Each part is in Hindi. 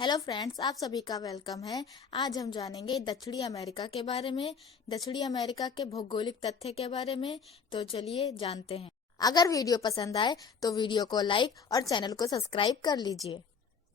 हेलो फ्रेंड्स, आप सभी का वेलकम है। आज हम जानेंगे दक्षिणी अमेरिका के बारे में, दक्षिणी अमेरिका के भौगोलिक तथ्य के बारे में। तो चलिए जानते हैं। अगर वीडियो पसंद आए तो वीडियो को लाइक और चैनल को सब्सक्राइब कर लीजिए।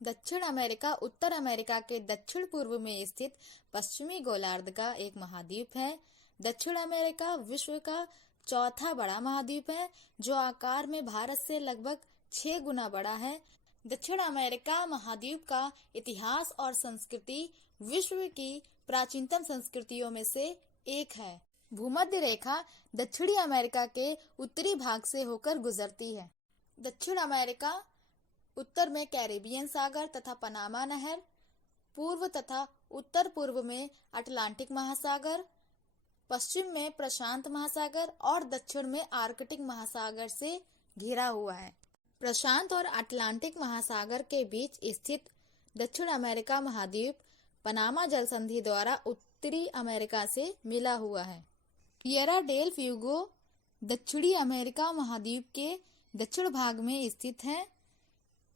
दक्षिण अमेरिका उत्तर अमेरिका के दक्षिण पूर्व में स्थित पश्चिमी गोलार्ध का एक महाद्वीप है। दक्षिण अमेरिका विश्व का चौथा बड़ा महाद्वीप है, जो आकार में भारत से लगभग 6 गुना बड़ा है। दक्षिण अमेरिका महाद्वीप का इतिहास और संस्कृति विश्व की प्राचीनतम संस्कृतियों में से एक है। भूमध्य रेखा दक्षिणी अमेरिका के उत्तरी भाग से होकर गुजरती है। दक्षिण अमेरिका उत्तर में कैरेबियन सागर तथा पनामा नहर, पूर्व तथा उत्तर पूर्व में अटलांटिक महासागर, पश्चिम में प्रशांत महासागर और दक्षिण में आर्कटिक महासागर से घिरा हुआ है। प्रशांत और अटलांटिक महासागर के बीच स्थित दक्षिण अमेरिका महाद्वीप पनामा जल संधि द्वारा उत्तरी अमेरिका से मिला हुआ है। टिएरा डेल फ्यूगो दक्षिणी अमेरिका महाद्वीप के दक्षिण भाग में स्थित है,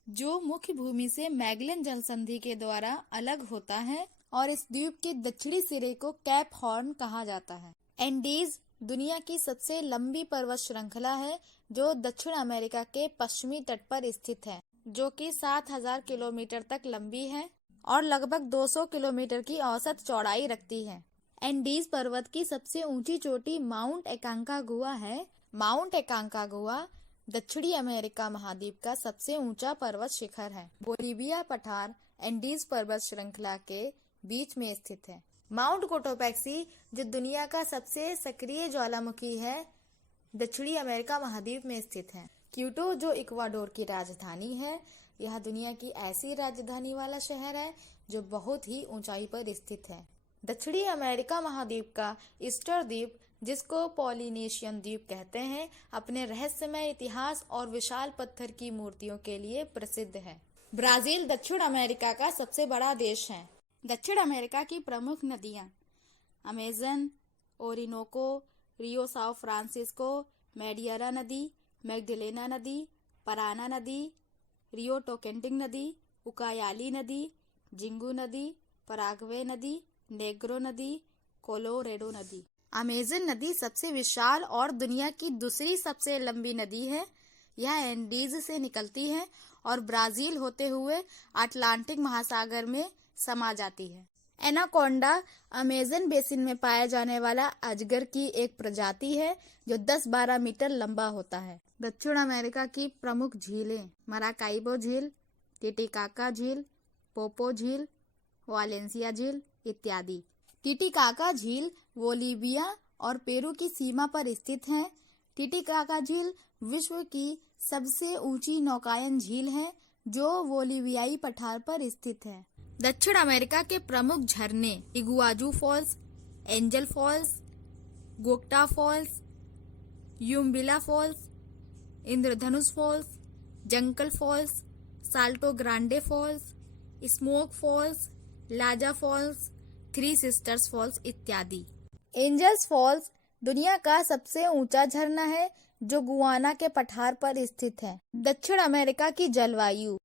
जो मुख्य भूमि से मैगेलन जल संधि के द्वारा अलग होता है और इस द्वीप के दक्षिणी सिरे को कैप हॉर्न कहा जाता है। एंडीज दुनिया की सबसे लंबी पर्वत श्रृंखला है, जो दक्षिण अमेरिका के पश्चिमी तट पर स्थित है, जो कि 7000 किलोमीटर तक लंबी है और लगभग 200 किलोमीटर की औसत चौड़ाई रखती है। एंडीज पर्वत की सबसे ऊंची चोटी माउंट एकांकागुआ है। माउंट एकांकागुआ दक्षिणी अमेरिका महाद्वीप का सबसे ऊंचा पर्वत शिखर है। बोलिविया पठार एंडीज पर्वत श्रृंखला के बीच में स्थित है। माउंट कोटोपैक्सी, जो दुनिया का सबसे सक्रिय ज्वालामुखी है, दक्षिणी अमेरिका महाद्वीप में स्थित है। क्यूटो, जो इक्वाडोर की राजधानी है, यह दुनिया की ऐसी राजधानी वाला शहर है जो बहुत ही ऊंचाई पर स्थित है। दक्षिणी अमेरिका महाद्वीप का ईस्टर द्वीप, जिसको पॉलिनेशियन द्वीप कहते हैं, अपने रहस्यमय इतिहास और विशाल पत्थर की मूर्तियों के लिए प्रसिद्ध है। ब्राजील दक्षिण अमेरिका का सबसे बड़ा देश है। दक्षिण अमेरिका की प्रमुख नदियां अमेजन, ओरिनोको, रियो साओ फ्रांसिस्को, मेडियरा नदी, मैग्डलेना नदी, पराना नदी, रियो टोकेंटिंग नदी, उकायाली नदी, जिंगू नदी, पराग्वे नदी, नेग्रो नदी, कोलोरेडो नदी। अमेजन नदी सबसे विशाल और दुनिया की दूसरी सबसे लंबी नदी है। यह एंडीज से निकलती है और ब्राजील होते हुए अटलांटिक महासागर में समा जाती है। एनाकोंडा अमेजन बेसिन में पाया जाने वाला अजगर की एक प्रजाति है, जो 10-12 मीटर लंबा होता है। दक्षिण अमेरिका की प्रमुख झीलें मराकाइबो झील, टिटिकाका झील, पोपो झील, वालेंसिया झील इत्यादि। टिटिकाका झील बोलिविया और पेरू की सीमा पर स्थित है। टिटिकाका झील विश्व की सबसे ऊंची नौकायन झील है, जो बोलिवियाई पठार पर स्थित है। दक्षिण अमेरिका के प्रमुख झरने Iguazu Falls, Angel Falls, Gocta Falls, Yumbilla Falls, इंद्रधनुष फॉल्स, जंकल Falls, Salto Grande Falls, Smoke Falls, Laja Falls, Three Sisters Falls इत्यादि। एंजल्स फॉल्स दुनिया का सबसे ऊंचा झरना है, जो गुआना के पठार पर स्थित है। दक्षिण अमेरिका की जलवायु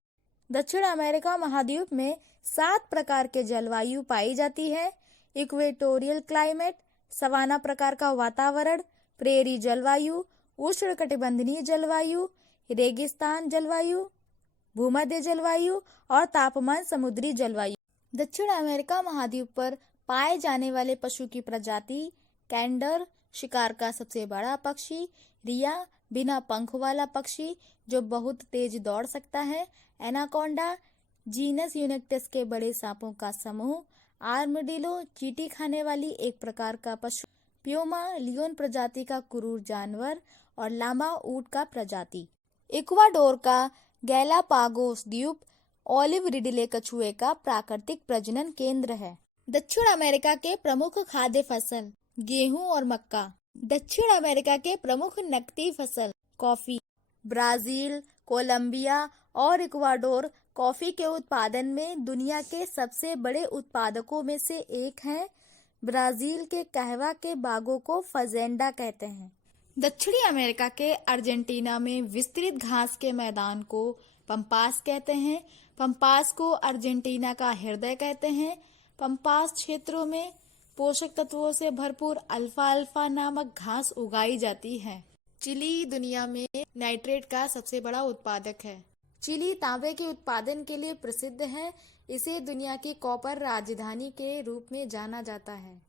दक्षिण अमेरिका महाद्वीप में 7 प्रकार के जलवायु पाई जाती है। इक्वेटोरियल क्लाइमेट, सवाना प्रकार का वातावरण, प्रेरी जलवायु, उष्णकटिबंधीय जलवायु, रेगिस्तान जलवायु, भूमध्य जलवायु और तापमान समुद्री जलवायु। दक्षिण अमेरिका महाद्वीप पर पाए जाने वाले पशु की प्रजाति कैंडर, शिकार का सबसे बड़ा पक्षी, रिया, बिना पंख वाला पक्षी जो बहुत तेज दौड़ सकता है, एनाकोंडा, जीनस यूनिक्टिस के बड़े सांपों का समूह, आर्मडिलो, चींटी खाने वाली एक प्रकार का पशु, प्यूमा, लियोन प्रजाति का क्रूर जानवर और लामा ऊंट का प्रजाति। इक्वाडोर का गैलापागोस द्वीप ऑलिव रिडले कछुए का प्राकृतिक प्रजनन केंद्र है। दक्षिण अमेरिका के प्रमुख खाद्य फसल गेहूं और मक्का। दक्षिण अमेरिका के प्रमुख नकदी फसल कॉफी। ब्राजील, कोलंबिया और इक्वाडोर कॉफी के उत्पादन में दुनिया के सबसे बड़े उत्पादकों में से एक है। ब्राजील के कहवा के बागों को फजेंडा कहते हैं। दक्षिणी अमेरिका के अर्जेंटीना में विस्तृत घास के मैदान को पंपास कहते हैं। पंपास को अर्जेंटीना का हृदय कहते हैं। पंपास क्षेत्रों में पोषक तत्वों से भरपूर अल्फाल्फा नामक घास उगाई जाती है। चिली दुनिया में नाइट्रेट का सबसे बड़ा उत्पादक है। चिली तांबे के उत्पादन के लिए प्रसिद्ध है। इसे दुनिया की कॉपर राजधानी के रूप में जाना जाता है।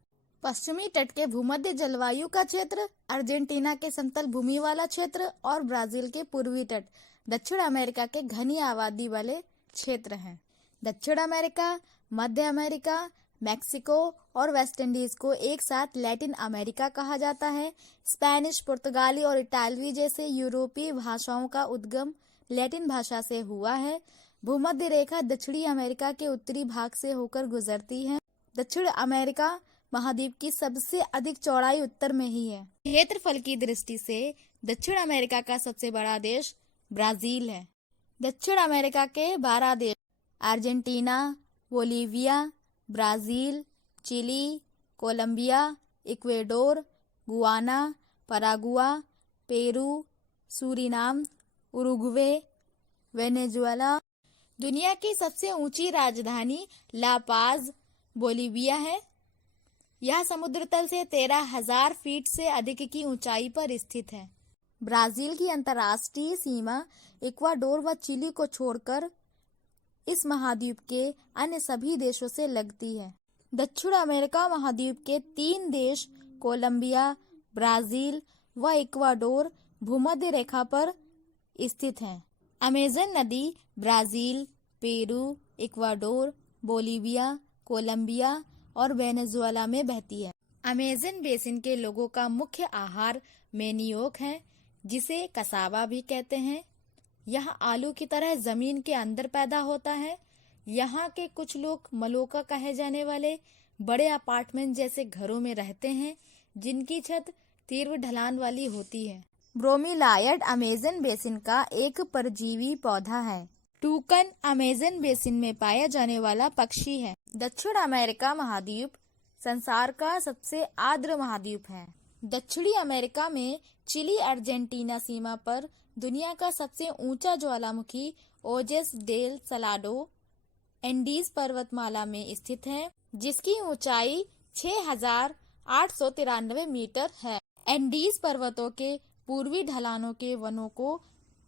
पश्चिमी तट के भूमध्य जलवायु का क्षेत्र, अर्जेंटीना के समतल भूमि वाला क्षेत्र और ब्राजील के पूर्वी तट दक्षिण अमेरिका के घनी आबादी वाले क्षेत्र हैं। दक्षिण अमेरिका, मध्य अमेरिका, मैक्सिको और वेस्ट इंडीज को एक साथ लैटिन अमेरिका कहा जाता है। स्पेनिश, पुर्तगाली और इटालवी जैसे यूरोपीय भाषाओं का उद्गम लैटिन भाषा से हुआ है। भूमध्य रेखा दक्षिणी अमेरिका के उत्तरी भाग से होकर गुजरती है। दक्षिण अमेरिका महाद्वीप की सबसे अधिक चौड़ाई उत्तर में ही है। क्षेत्रफल की दृष्टि से दक्षिण अमेरिका का सबसे बड़ा देश ब्राजील है। दक्षिण अमेरिका के 12 देश Argentina, Bolivia, Brazil, Chile, Colombia, Ecuador, Guyana, Paraguay, Peru, Suriname, Uruguay, Venezuela. दुनिया की सबसे ऊंची राजधानी ला पाज, बोलीविया है। यह समुद्र तल से 13,000 फीट से अधिक की ऊंचाई पर स्थित है। ब्राजील की अंतर्राष्ट्रीय सीमा इक्वाडोर व चिली को छोड़कर इस महाद्वीप के अन्य सभी देशों से लगती है। दक्षिण अमेरिका महाद्वीप के 3 देश कोलंबिया, ब्राजील व इक्वाडोर भूमध्य रेखा पर स्थित हैं। अमेज़न नदी Brazil, Peru, Ecuador, Bolivia, Colombia और वेनेजुएला में बहती है। अमेज़न बेसिन के लोगों का मुख्य आहार मेनियोक है, जिसे कसावा भी कहते हैं। यह आलू की तरह जमीन के अंदर पैदा होता है। यहाँ के कुछ लोग मलोका कहे जाने वाले बड़े अपार्टमेंट जैसे घरों में रहते हैं, जिनकी छत तीव्र ढलान वाली होती है। ब्रोमीलायड अमेज़न बेसिन का एक परजीवी पौधा है। टूकन अमेज़न बेसिन में पाया जाने वाला पक्षी है। दक्षिण अमेरिका महाद्वीप संसार का सबसे आर्द्र महाद्वीप है। दक्षिणी अमेरिका में चिली अर्जेंटीना सीमा पर दुनिया का सबसे ऊंचा ज्वालामुखी ओजेस डेल सलाडो एंडीज पर्वतमाला में स्थित है, जिसकी ऊंचाई 6,893 मीटर है। एंडीज पर्वतों के पूर्वी ढलानों के वनों को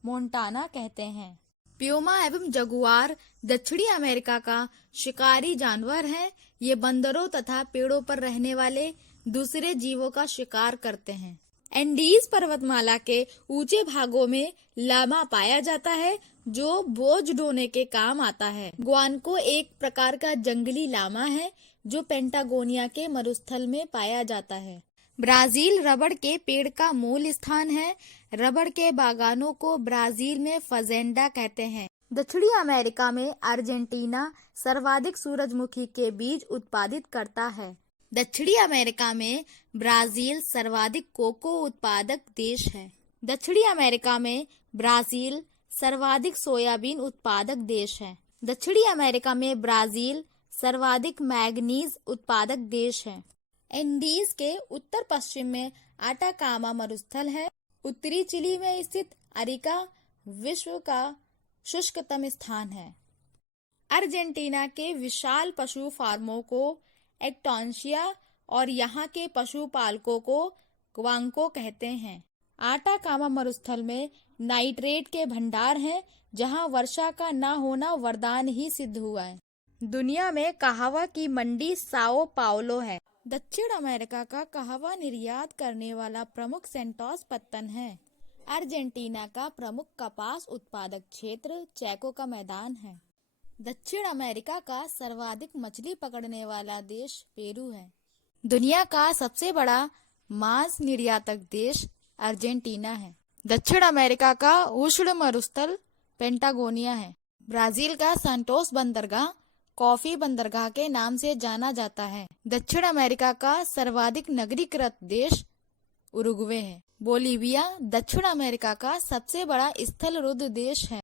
मोंटाना कहते हैं। प्यूमा एवं जगुआर दक्षिणी अमेरिका का शिकारी जानवर है। ये बंदरों तथा पेड़ों पर रहने वाले दूसरे जीवों का शिकार करते हैं। एंडीज पर्वतमाला के ऊंचे भागों में लामा पाया जाता है, जो बोझ ढोने के काम आता है। ग्वानको एक प्रकार का जंगली लामा है, जो पेंटागोनिया के मरुस्थल में पाया जाता है। ब्राजील रबड़ के पेड़ का मूल स्थान है। रबड़ के बागानों को ब्राजील में फजेंडा कहते हैं। दक्षिणी अमेरिका में अर्जेंटीना सर्वाधिक सूरजमुखी के बीज उत्पादित करता है। दक्षिणी अमेरिका में ब्राजील सर्वाधिक कोको उत्पादक देश है। दक्षिणी अमेरिका में ब्राजील सर्वाधिक सोयाबीन उत्पादक देश है। दक्षिणी अमेरिका में ब्राजील सर्वाधिक मैग्नीज उत्पादक देश है। एंडीज के उत्तर पश्चिम में आटाकामा मरुस्थल है। उत्तरी चिली में स्थित अरिका विश्व का शुष्कतम स्थान है। अर्जेंटीना के विशाल पशु फार्मों को एक्टॉन्शिया और यहाँ के पशुपालकों को ग्वांको कहते हैं। आटाकामा मरुस्थल में नाइट्रेट के भंडार हैं, जहाँ वर्षा का न होना वरदान ही सिद्ध हुआ है। दुनिया में कहवा की मंडी साओ पाउलो है। दक्षिण अमेरिका का कहवा निर्यात करने वाला प्रमुख सेंटोस पत्तन है। अर्जेंटीना का प्रमुख कपास उत्पादक क्षेत्र चैको का मैदान है। दक्षिण अमेरिका का सर्वाधिक मछली पकड़ने वाला देश पेरू है। दुनिया का सबसे बड़ा मांस निर्यातक देश अर्जेंटीना है। दक्षिण अमेरिका का उष्ण मरुस्थल पेंटागोनिया है। ब्राजील का सांटोस बंदरगाह कॉफी बंदरगाह के नाम से जाना जाता है। दक्षिण अमेरिका का सर्वाधिक नगरीकृत देश उरुग्वे है। बोलीविया दक्षिण अमेरिका का सबसे बड़ा स्थलरुद्ध देश है।